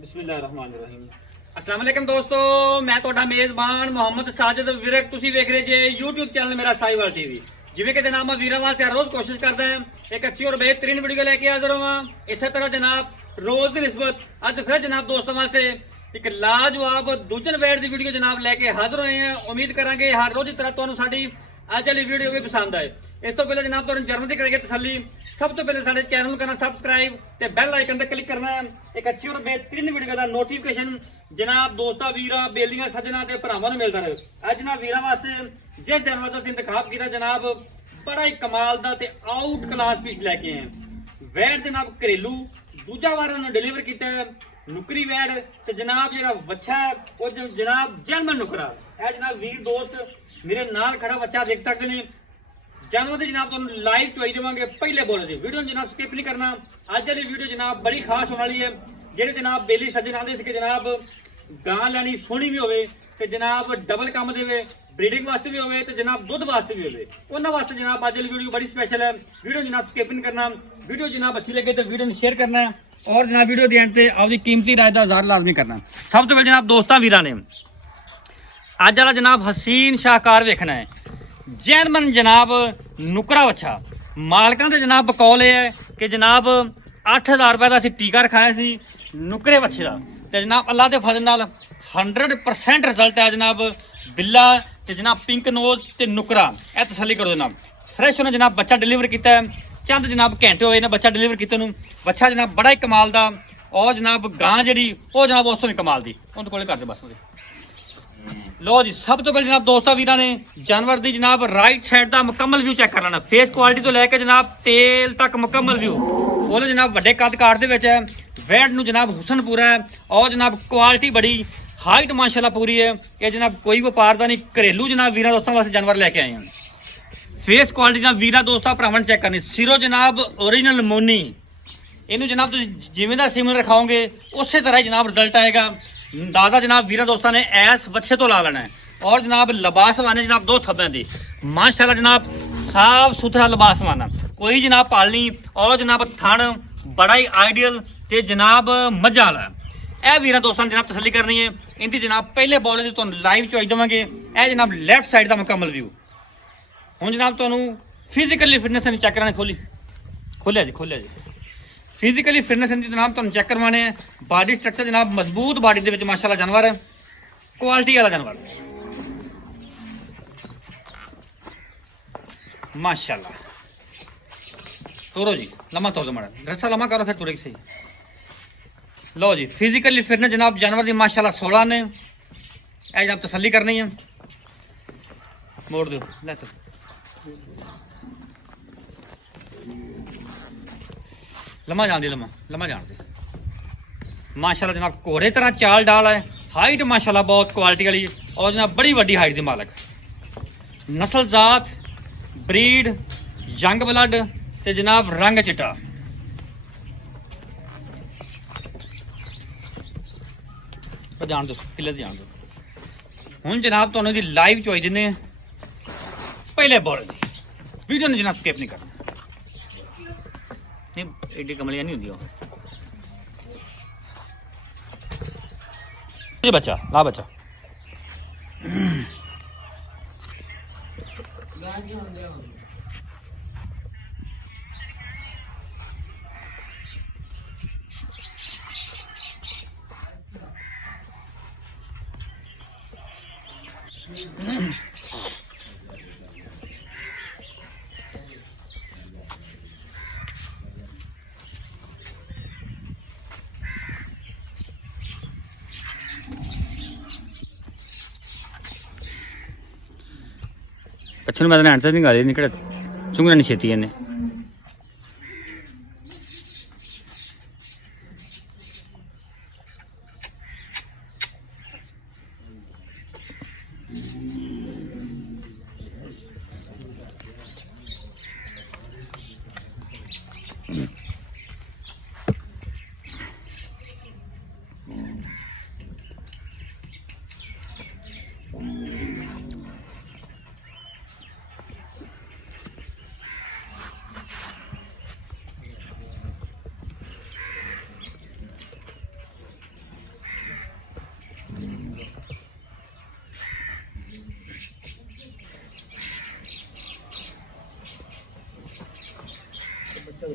बिस्मिल्लाहिर्रहमानिर्रहीम। अस्सलाम वालेकुम दोस्तों, मैं ਤੁਹਾਡਾ ਮੇਜ਼ਬਾਨ ਮੁਹੰਮਦ ਸਾਜਿਦ ਵਿਰਕ। ਤੁਸੀਂ ਵੇਖ ਰਹੇ ਜੇ YouTube ਚੈਨਲ ਮੇਰਾ ਸਾਈਵਾਲ ਟੀਵੀ। ਜਿਵੇਂ ਕਿ ਜਨਾਬ ਮੈਂ ਵੀਰਾਂ ਵਾਸਤੇ ਹਰ ਰੋਜ਼ ਕੋਸ਼ਿਸ਼ ਕਰਦਾ ਹਾਂ ਇੱਕ ਅੱਛੀ ਔਰ ਬਿਹਤਰੀਨ ਵੀਡੀਓ ਲੈ ਕੇ ਹਾਜ਼ਰ ਹਾਂ। ਇਸੇ ਤਰ੍ਹਾਂ ਜਨਾਬ ਰੋਜ਼ ਦੀ ਨਿਸਬਤ ਅੱਜ ਫਿਰ ਜਨਾਬ ਦੋਸਤਾਂ ਵਾਸਤੇ ਇੱਕ ਲਾਜਵਾਬ ਦੂਜਨ ਵੈਟ ਦੀ ਵੀਡੀਓ ਜਨਾਬ ਲੈ ਕੇ ਹਾਜ਼ਰ ਹੋਏ ਹਾਂ। ਉਮੀਦ ਕਰਾਂਗੇ ਹਰ ਰੋਜ਼ ਦੀ ਤਰ੍ਹਾਂ ਤੁਹਾਨੂੰ ਸਾਡੀ ਅੱਜ ਵਾਲੀ ਵੀਡੀਓ ਵੀ ਪਸੰਦ ਆਏ। ਇਸ ਤੋਂ ਪਹਿਲੇ ਜਨਾਬ ਤੁਹਾਨੂੰ ਜਨਮ ਦੀ ਕਰਾਂਗੇ ਤਸੱਲੀ। सब तो पहले साडे चैनल करना सबसक्राइब ते बेल आइकन पे क्लिक करना है। एक अच्छी और बेहतरीन वीडियो का नोटिफिकेशन जनाब दोस्ता वीरा बेलियां सजना ते भरावां नूं मिलदा रहे। अज जनाब वीरां वास्ते जिस जानवर दा इंतखाब किया जनाब बड़ा ही कमाल दा ते आउट क्लास पीस लेके आए हैं। वैट जनाब घरेलू दूजा वार उन्होंने डिलीवर किया है नुकरी वैट ते जनाब जिहड़ा बच्चा और जनाब जैनमन नुकरा है। जनाब वीर दोस्त मेरे नाल खड़ा बच्चा देख सकते हैं। जानवर जनाब तुम लाइव चुआई देवांगे पहले बोले थे वीडियो जनाब स्किप नहीं करना। अज वाली वीडियो जनाब बड़ी खास होने वाली है। जेडे जनाब बेली सज्जन आते थे जनाब गां लैनी सोहनी भी होवे ते जनाब डबल काम देवे ब्रीडिंग वास्ते भी होवे ते जनाब दुध वास्ते भी होवे उन्हां वास्ते जनाब अज वाली वीडियो बड़ी स्पेशल है। वीडियो जनाब स्किप नहीं करना। वीडियो जनाब अच्छी लगे तो वीडियो शेयर करना है और जनाब वीडियो के एंड ते आपकी कीमती राय का इज़हार लाजमी करना। सब तो पहले जनाब दोस्तां वीरां ने अज वाला जनाब हसीन शाहकार वेखना है। जैनमन जनाब नुकरा बच्चा मालकां दे जनाब बकौल है कि जनाब 8000 रुपए का असीं टीका रखाया सी नुकरे बच्चे का ते जनाब अल्लाह के फजल नाल 100% रिजल्ट है जनाब बिल्ला ते जनाब पिंक नोज ते नुकरा। यह तसल्ली करो जनाब फ्रैश उन्हें जनाब बच्चा डिलीवर किया है। चंद जनाब घंटे होए ने बच्चा डिलीवर किए नूं। बच्चा जनाब बड़ा ही कमाल का और जनाब गां जिहड़ी वो जनाब उस तो भी कमाल दी उन्हें कोले कर दे बस। लो जी सब तो पहले जनाब दोस्तों वीरां ने जानवर की जनाब राइट साइड का मुकम्मल व्यू चेक कर लेना। फेस क्वालिटी तो लैके जनाब तेल तक मुकम्मल व्यू बोले जनाब वड्डे कद काट दे विच है। वैट नूं जनाब हुसन पूरा है और जनाब क्वालिटी बड़ी हाइट माशाल्लाह पूरी है। ये जनाब कोई व्यापार का नहीं घरेलू जनाब वीरां दोस्तों वास्ते जानवर लैके आए हैं। फेस क्वालिटी जनाब वीरां दोस्तों भरावां चेक करनी सिरों जनाब ओरिजिनल मोनी इनू जनाब तुसीं जिवें दा सिमल रखाओगे उस तरह ही जनाब रिजल्ट आएगा। दादा जनाब वीरा दोस्तों ने ऐस बच्चे तो ला लेना है और जनाब लिबास माने जनाब दो थब्बे दी माशाल्लाह जनाब साफ सुथरा लिबास माना कोई जनाब पालनी और जनाब थन बड़ा ही आइडियल ते जनाब मजा वाला है। वीरा दोस्तों ने जनाब तसल्ली करनी है। इनकी जनाब पहले बॉल की तुहानूं लाइव चॉइस देवांगे। यह जनाब लैफ्ट साइड का मुकम्मल व्यू हुण जनाब तुहानूं फिजिकली फिटनेस चेक कराने खोलिया जी फिजिकली फिटनेस जनाब तुम चेक करवाने हैं। बॉडी स्ट्रक्चर जनाब मजबूत बॉडी के माशाल्लाह जानवर है क्वालिटी वाला जानवर माशाल्लाह। तोरो जी लम्मा तोड़ दो माड़ा रस्सा लम्मा करो फिर तुरे सही। लो जी फिजिकली फिटनेस जनाब जानवर की माशाल्लाह 16 ने यह जनाब तसल्ली करनी है। मोड़ दो ले तो लम्मा जान दी लम्मा जान दी माशाल्लाह जनाब घोड़े तरह चाल डाल है। हाइट माशाल्लाह बहुत क्वालिटी वाली और जनाब बड़ी वड्डी हाइट दी मालक नस्ल जात ब्रीड जंग ब्लड ते जनाब रंग चिट्टा। जान दो किले जान दो हुण जनाब तुहानूं दी लाइव चॉइस दिंदे पहले बॉल दी वीडियो ने जनाब स्किप नहीं करना। एडी कमलियां नहीं होंदी ये बच्चा ला बच्चा अच्छे मैं नैन से नहीं गा निकले चुंगना नहीं छेती इन्हें।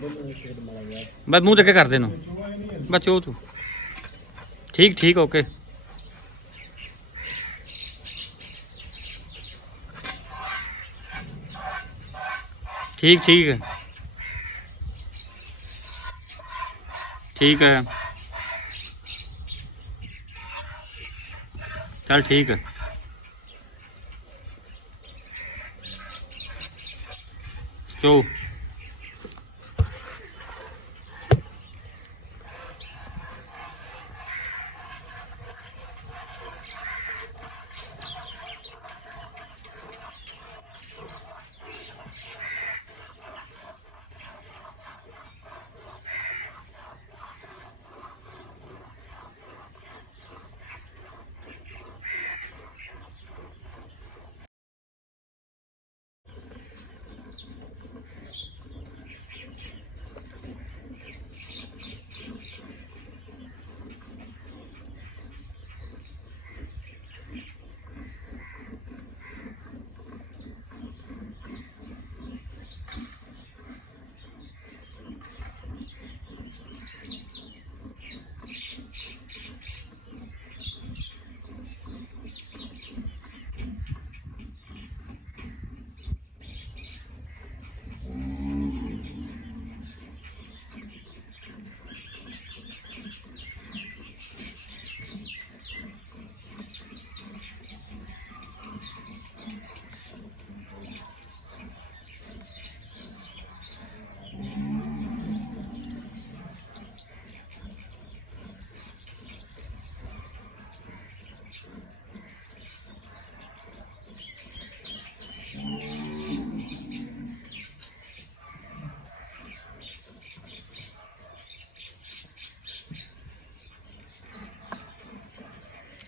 बस मुंह देखे कर देना बस चो तू ठीक ठीक ओके ठीक ठीक है ठीक है चल ठीक है चो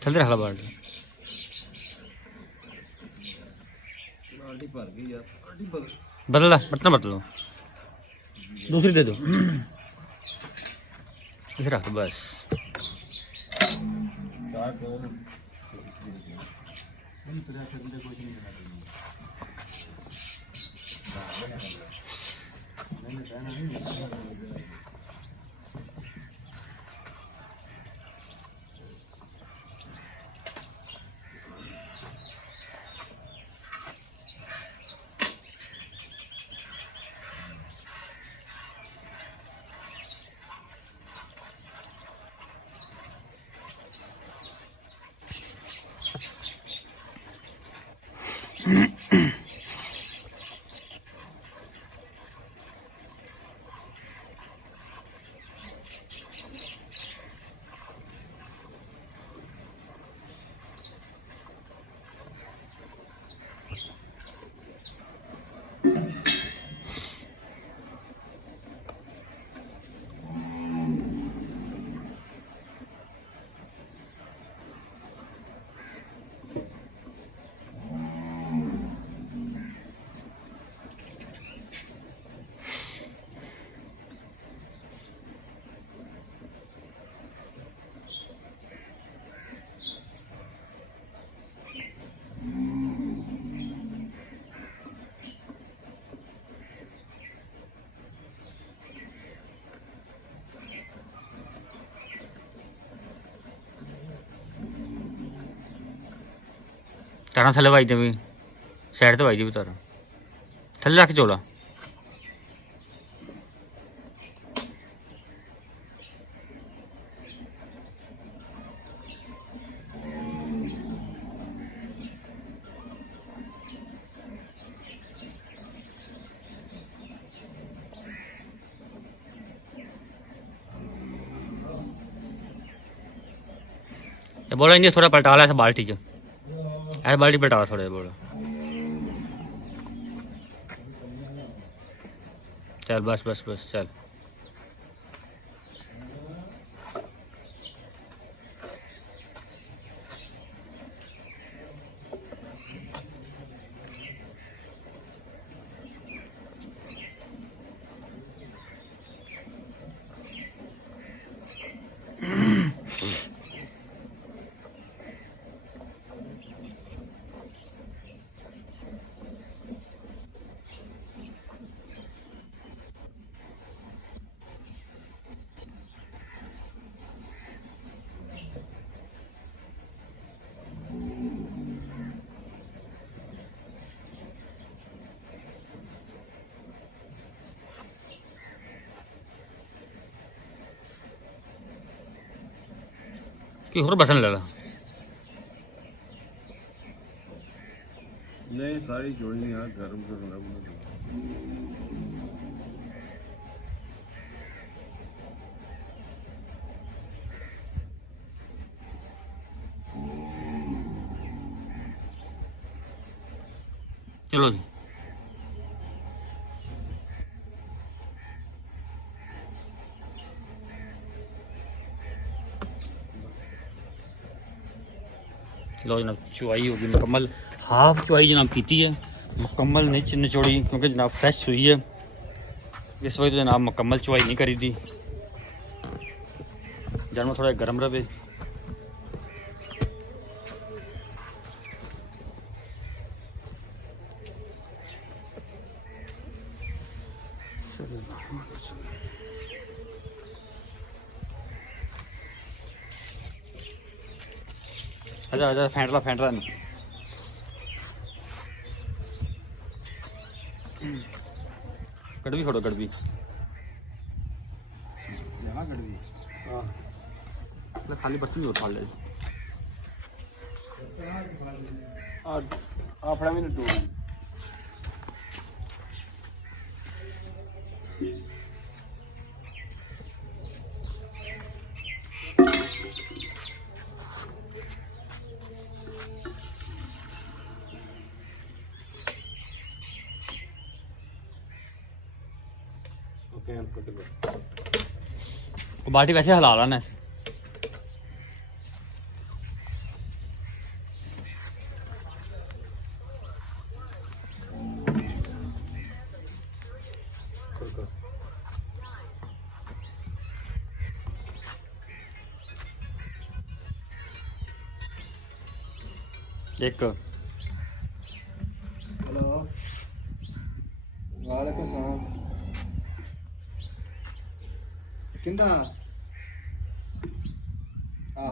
चल रहा बाल्टी भर गई यार बदल बर्तन बदलो दूसरी दे दो इसे रख दो बस तारा थले वाई दे भी साइड तो वाई दी भी तारा थले रख चोला बोला इन्हें थोड़ा पलटा ला ऐसा बाल्टी जो ऐसा बाल्टी पलटा थोड़ा बोला चल बस बस बस चल कि होर बसन ले ला नहीं सारी जोड़ी यार गर्म करना चलो जी लो जनाब चुवाई होगी मुकम्मल हाफ चुवाई जनाब की है मुकम्मल नहीं निचोड़ी क्योंकि जनाब फ्रेश हुई है इस वजह तो जनाब मुकम्मल चुवाई नहीं करी थी जानवर थोड़ा गर्म रहे आजा आजा फेंट रहा कड़वी छोड़ो कड़वी खाली बच्चे भी उठा ले आपड़ा भी नहीं टूट बाल्टी वैसे हिला लाना है एक हेलो वालेकुम सलाम किंदा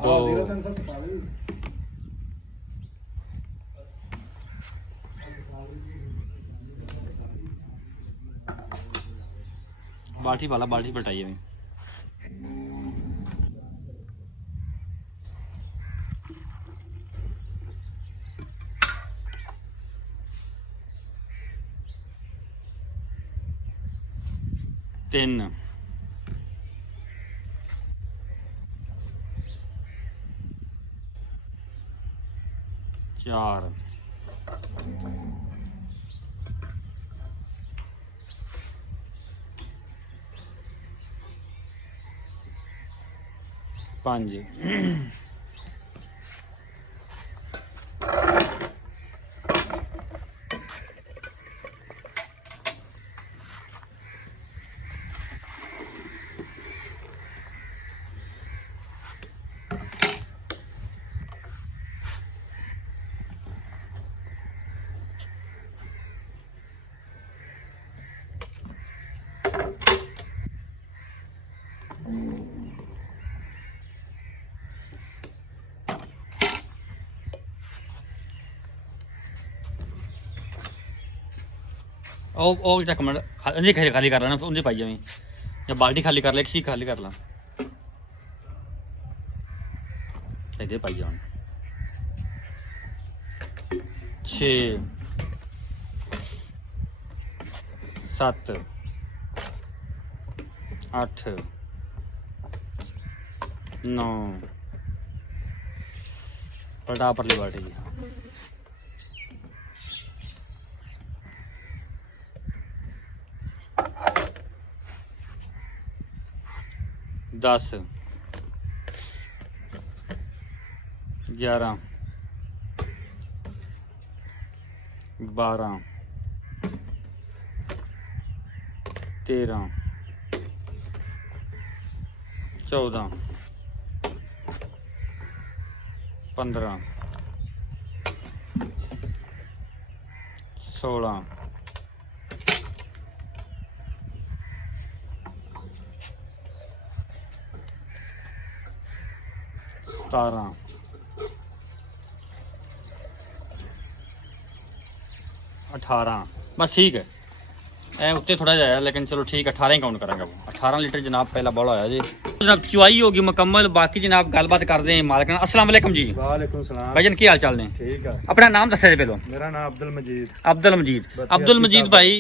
दो 0347 बाल्टी वाला बाल्टी पलटाइए नहीं तीन चार पांच ओ चक मिनट जी खाली कर लेना उनसे पाई जावी या बाल्टी खाली कर ले एक खाली कर ला इधर पाई जाओ 6 7 8 9 पलटा परली बाल्टी जी 10 11 12 13 14 15 16 17 18 बस ठीक है ए उत्ते थोड़ा जाया लेकिन चलो ठीक 18 ही काउंट करेंगे वो 18 लीटर जनाब पहला बॉल आया जी जनाब चुआई होगी मुकम्मल। बाकी जनाब गलबात करते हैं मालिक नाल। अस्सलाम वालेकुम जी वालेकुम सलाम भाईजान, की हाल चाल ने? ठीक है। अपना नाम दस्या जी पहलो। मेरा नाम अब्दुल मजीद। ਅਬਦੁਲ ਮਜੀਦ। ਅਬਦੁਲ ਮਜੀਦ ਭਾਈ,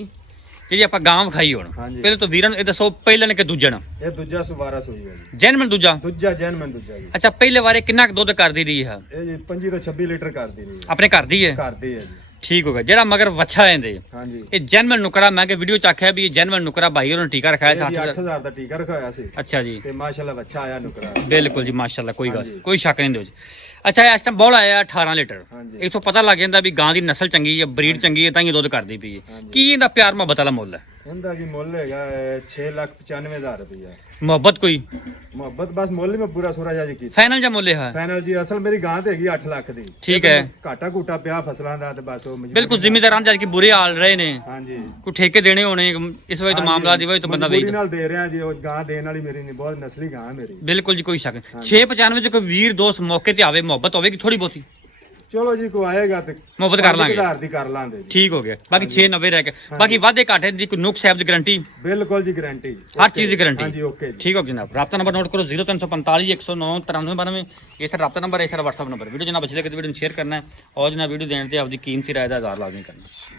ਜਿਹੜੀ ਆਪਾਂ ਗਾਂ ਵਿਖਾਈ ਹੁਣ, ਹਾਂਜੀ। ਪਹਿਲੇ ਤੋਂ ਵੀਰਾਂ ਨੂੰ ਇਹ ਦੱਸੋ ਪਹਿਲਣ ਕਿ ਦੂਜਣ? ਇਹ ਦੂਜਾ ਸੁਬਾਰਾ ਸੂਈ ਹੈ ਜੀ। ਜੈਨਮਨ ਦੂਜਾ? ਦੂਜਾ ਜੈਨਮਨ ਦੂਜਾ ਜੀ। ਅੱਛਾ, ਪਹਿਲੇ ਵਾਰੇ ਕਿੰਨਾ ਕੁ ਦੁੱਧ ਕਰਦੀ ਰਹੀ ਹੈ? ਇਹ ਜੀ 25 ਤੋਂ 26 ਲੀਟਰ ਕਰਦੀ ਰਹੀ ਹੈ। ਆਪਣੇ ਘਰ ਦੀ ਹੈ? ਕਰਦੀ ਹੈ ਜੀ। ਠੀਕ ਹੋ ਗਿਆ। ਜਿਹੜਾ ਮਗਰ ਵੱਛਾ ਇਹਦੇ, ਹਾਂਜੀ। ਇਹ ਜੈਨਮਨ ਨੁਕਰਾ, ਮੈਂ ਕਿ ਵੀਡੀਓ ਚ ਆਖਿਆ ਵੀ ਇਹ ਜੈਨਮਨ ਨੁਕਰਾ ਭਾਈ ਉਹਨਾਂ ਨੇ ਟੀਕਾ ਰਖਾਇਆ ਇਹ ਜੀ 60,000। 8000 ਦਾ ਟੀਕਾ ਰਖਾਇਆ ਸੀ ਅੱਛਾ ਜੀ, ਤੇ ਮਾਸ਼ਾਅੱਲਾ ਬੱਚਾ ਆਇਆ ਨੁਕਰਾ। ਬਿਲਕੁਲ ਜੀ ਮਾਸ਼ਾਅੱਲਾ, ਕੋਈ ਗੱਲ ਹਾਂਜੀ। ਕੋਈ ਸ਼ੱਕ ਨਹੀਂ ਦੇ ਵਿੱਚ। ਅੱਛਾ, ਇਸ ਟਾਈਮ ਬੋਲ ਆਇਆ 18 ਲੀਟਰ। ਹਾਂਜੀ। ਇਥੋਂ ਪਤਾ ਲੱਗ ਜਾਂਦਾ ਵੀ ਗਾਂ ਦੀ ਨਸਲ ਚੰਗੀ ਹੈ, ਬਰੀਡ ਚੰਗੀ ਹੈ, ਤਾਂ ਹੀ ਦੁੱਧ ਕਰਦੀ ਪਈ ਹੈ। ਹਾਂਜੀ। ਕੀ ਇਹਦਾ ਪਿਆਰ ਮੁਹੱਬਤ ਵਾਲਾ ਮੁੱਲ ਹੈ? ਇਹਦਾ ਜੀ ਮੁੱਲ ਹੈਗਾ 6,95,000 ਰੁਪਇਆ। ਮੁਹੱਬਤ ਕੋਈ ਮੁਹੱਬਤ ਬਸ ਮੁੱਲ ਹੀ ਮੈਂ ਪੂਰਾ ਸੋਰਾ ਜਾ ਜੀ ਕੀਤਾ। ਫਾਈਨਲ ਜਾਂ ਮੁੱਲ ਹੈ? ਫਾਈਨਲ ਜੀ ਅਸਲ ਮੇਰੀ ਗਾਂ ਤੇ ਹੈਗੀ 8 ਲੱਖ ਦੀ। ਠੀਕ ਹੈ। ਘਾਟਾ ਘੂਟਾ ਪਿਆ ਫਸਲਾਂ ਦਾ ਤੇ ਬਸ ਉਹ ਮਜਬੂਰੀ ਬਿਲਕੁਲ ਜ਼ਿਮੀਦਾਰਾਂ ਦੇ ਅੱਜ ਕੀ ਬੁਰੇ ਹਾਲ ਰਹੇ ਨੇ, ਹਾਂਜੀ। ਕੋਈ ਠੇਕੇ ਦੇਣੇ ਹੋਣੇ, ਇਸ ਵਜ੍ਹਾ ਤੋਂ ਮਾਮਲਾ ਦੀ ਵਜ੍ਹਾ ਤੋਂ ਬੰਦਾ ਮਜਬੂਰੀ ਵੇਚਦਾ। ਨਾਲ ਦੇ ਰਿਹਾ ਜੀ। ਉਹ ਗਾਂ ਦੇਣ ਵਾਲੀ ਮੇਰੀ ਨਹੀਂ, ਬਹੁਤ ਨਸਲੀ ਗਾਂ ਮੇਰੀ। ਬਿਲਕੁਲ ਜੀ, ਕੋਈ ਸ਼ੱਕ ਨਹੀਂ। 695 ਚ ਕੋਈ ਵੀਰ ਦੋਸਤ ਮੌਕੇ ਤੇ ਆਵੇ, ਮੁਹੱਬਤ ਹੋਵੇਗੀ ਥੋੜੀ ਬਹੁਤੀ? ਚਲੋ ਜੀ ਕੋ ਆਏਗਾ ਤੇ ਮੁਹੱਬਤ ਕਰ ਲਾਂਗੇ। 5,000 ਦੀ ਕਰ ਲਾਂਗੇ ਜੀ। ਠੀਕ ਹੋ ਗਿਆ। ਬਾਕੀ 690 ਰਹਿ ਗਿਆ। ਬਾਕੀ ਵਾਧੇ ਘਾਟੇ ਦੀ ਕੋਈ ਨੁਕਸ ਸਾਹਿਬ ਦੀ ਗਾਰੰਟੀ? ਬਿਲਕੁਲ ਜੀ ਗਾਰੰਟੀ। ਹਰ ਚੀਜ਼ ਦੀ ਗਾਰੰਟੀ। ਹਾਂਜੀ ਓਕੇ ਜੀ। ਠੀਕ ਹੋ ਜਨਾਬ। ਰਾਬਤਾ ਨੰਬਰ ਨੋਟ ਕਰੋ 0345 109 9392। ਇਹ ਸਰ ਰਾਬਤਾ ਨੰਬਰ ਹੈ, ਸਰ WhatsApp ਨੰਬਰ। ਵੀਡੀਓ ਜਨਾਬ ਅੱਛੀ ਲੱਗੇ ਤਾਂ ਵੀਡੀਓ ਨੂੰ ਸ਼ੇਅਰ ਕਰਨਾ ਹੈ, और जनाब वीडियो देने से आपकी कीमती राय का इज़हार लाजमी करना।